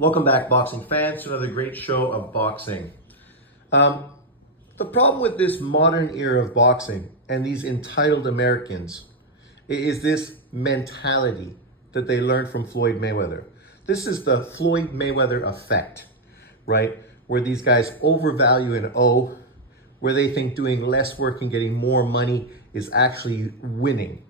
Welcome back, boxing fans, to another great show of boxing. The problem with this modern era of boxing and these entitled Americans is this mentality that they learned from Floyd Mayweather. This is the Floyd Mayweather effect, right? Where these guys overvalue an O, where they think doing less work and getting more money is actually winning,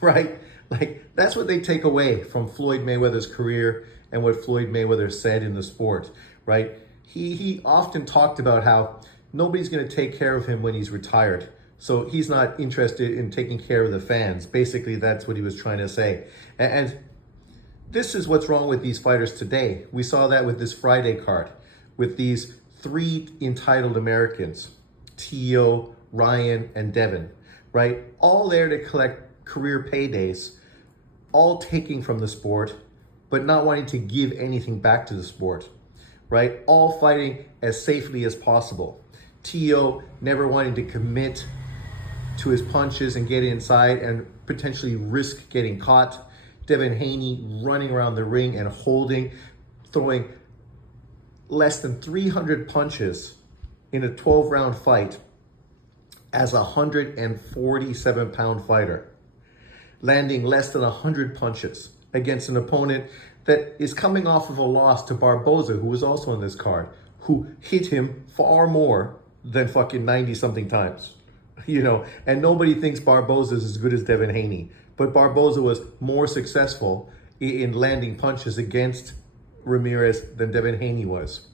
right? Like, that's what they take away from Floyd Mayweather's career and what Floyd Mayweather said in the sport, right? He often talked about how nobody's going to take care of him when he's retired. So he's not interested in taking care of the fans. Basically, that's what he was trying to say. And this is what's wrong with these fighters today. We saw that with this Friday card, with these three entitled Americans, T.O., Ryan, and Devin, right? All there to collect career paydays, all taking from the sport, but not wanting to give anything back to the sport, right? All fighting as safely as possible. T.O. never wanting to commit to his punches and get inside and potentially risk getting caught. Devin Haney running around the ring and throwing less than 300 punches in a 12-round fight as a 147-pound fighter, landing less than 100 punches against an opponent that is coming off of a loss to Barboza, who was also on this card, who hit him far more than fucking 90-something times, and nobody thinks Barboza is as good as Devin Haney, but Barboza was more successful in landing punches against Ramirez than Devin Haney was.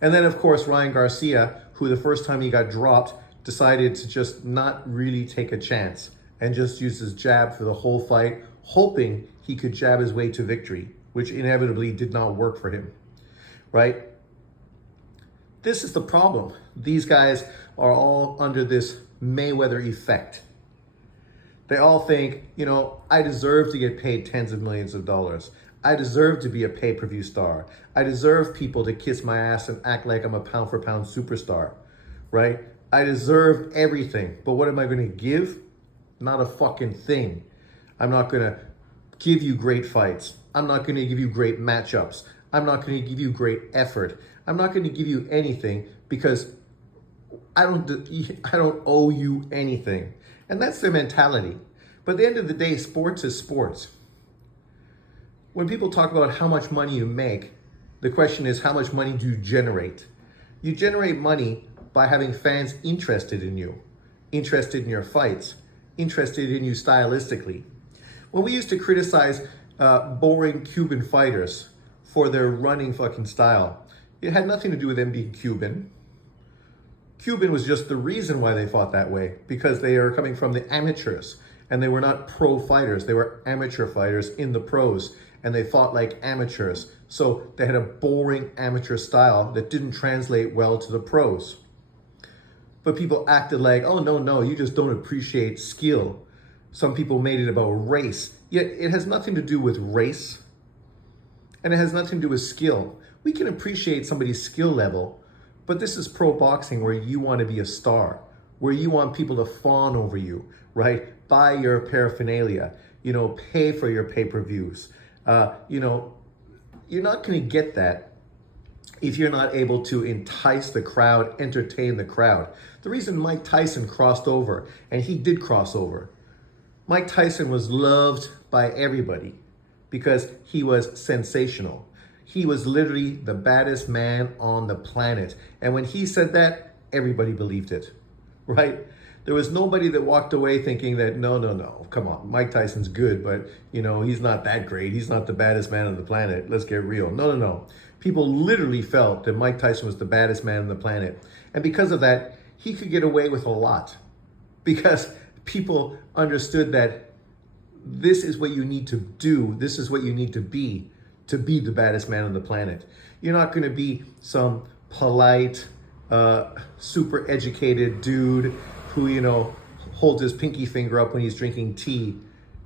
And then, of course, Ryan Garcia, who the first time he got dropped, decided to just not really take a chance and just use his jab for the whole fight, hoping he could jab his way to victory, which inevitably did not work for him, right? This is the problem. These guys are all under this Mayweather effect. They all think, I deserve to get paid tens of millions of dollars. I deserve to be a pay-per-view star. I deserve people to kiss my ass and act like I'm a pound-for-pound superstar, right? I deserve everything. But what am I going to give? Not a fucking thing. I'm not going to give you great fights. I'm not going to give you great matchups. I'm not going to give you great effort. I'm not going to give you anything because I don't owe you anything. And that's their mentality. But at the end of the day, sports is sports. When people talk about how much money you make, the question is, how much money do you generate? You generate money by having fans interested in you, interested in your fights, interested in you stylistically. When we used to criticize boring Cuban fighters for their running fucking style, it had nothing to do with them being Cuban. Cuban was just the reason why they fought that way, because they are coming from the amateurs and they were not pro fighters. They were amateur fighters in the pros and they fought like amateurs. So they had a boring amateur style that didn't translate well to the pros. But people acted like, oh, no, you just don't appreciate skill. Some people made it about race. Yet it has nothing to do with race and it has nothing to do with skill. We can appreciate somebody's skill level, but this is pro boxing where you want to be a star, where you want people to fawn over you, right? Buy your paraphernalia, pay for your pay-per-views. You're not going to get that if you're not able to entice the crowd, entertain the crowd. The reason Mike Tyson crossed over, and he did cross over, Mike Tyson was loved by everybody because he was sensational. He was literally the baddest man on the planet. And when he said that, everybody believed it, right? There was nobody that walked away thinking that, no, come on, Mike Tyson's good, but he's not that great. He's not the baddest man on the planet. Let's get real. No. People literally felt that Mike Tyson was the baddest man on the planet. And because of that, he could get away with a lot because people understood that this is what you need to do. This is what you need to be the baddest man on the planet. You're not going to be some polite, super educated dude who, holds his pinky finger up when he's drinking tea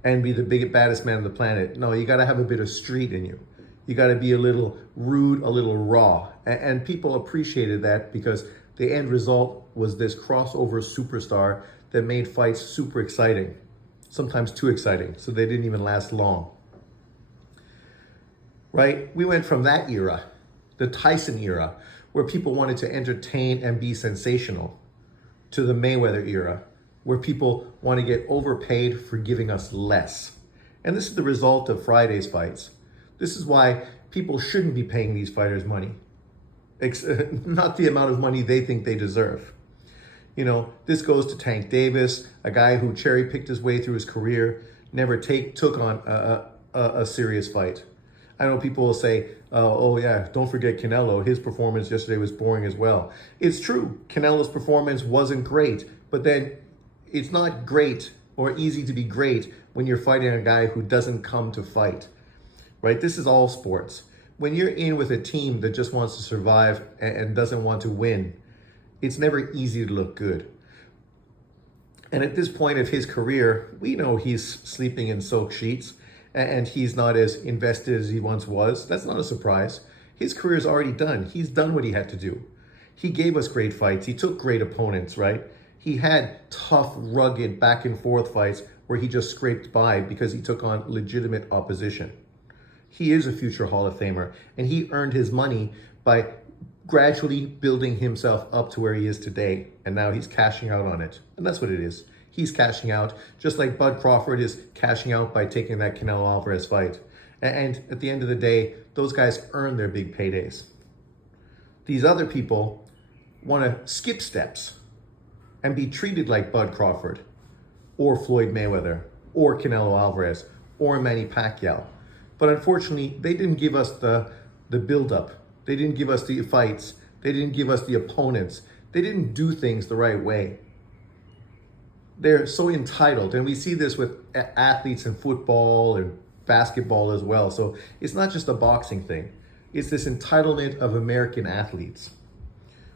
and be the baddest man on the planet. No, you got to have a bit of street in you. You got to be a little rude, a little raw. And people appreciated that because the end result was this crossover superstar that made fights super exciting, sometimes too exciting, so they didn't even last long. right? We went from that era, the Tyson era, where people wanted to entertain and be sensational, to the Mayweather era, where people want to get overpaid for giving us less. And this is the result of Friday's fights. This is why people shouldn't be paying these fighters money. Not the amount of money they think they deserve. You know, this goes to Tank Davis, a guy who cherry-picked his way through his career, never took on a serious fight. I know people will say, oh yeah, don't forget Canelo. His performance yesterday was boring as well. It's true. Canelo's performance wasn't great, but then it's not great or easy to be great when you're fighting a guy who doesn't come to fight, right? This is all sports. When you're in with a team that just wants to survive and doesn't want to win, it's never easy to look good. And at this point of his career, we know he's sleeping in soaked sheets and he's not as invested as he once was. That's not a surprise. His career is already done. He's done what he had to do. He gave us great fights. He took great opponents, right? He had tough, rugged, back and forth fights where he just scraped by because he took on legitimate opposition. He is a future Hall of Famer, and he earned his money by gradually building himself up to where he is today, and now he's cashing out on it. And that's what it is. He's cashing out, just like Bud Crawford is cashing out by taking that Canelo Alvarez fight. And at the end of the day, those guys earn their big paydays. These other people want to skip steps and be treated like Bud Crawford or Floyd Mayweather or Canelo Alvarez or Manny Pacquiao. But unfortunately, they didn't give us the build-up. They didn't give us the fights. They didn't give us the opponents. They didn't do things the right way. They're so entitled. And we see this with athletes in football and basketball as well. So it's not just a boxing thing. It's this entitlement of American athletes.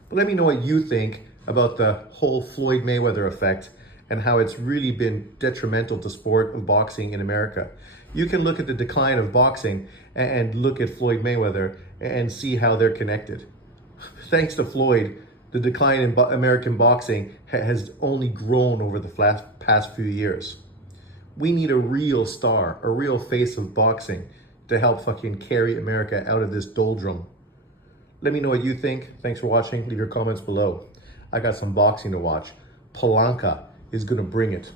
But let me know what you think about the whole Floyd Mayweather effect and how it's really been detrimental to sport and boxing in America. You can look at the decline of boxing and look at Floyd Mayweather and see how they're connected. Thanks to Floyd, the decline in American boxing has only grown over the past few years. We need a real star, a real face of boxing to help fucking carry America out of this doldrum. Let me know what you think. Thanks for watching. Leave your comments below. I got some boxing to watch. Palanca is gonna bring it.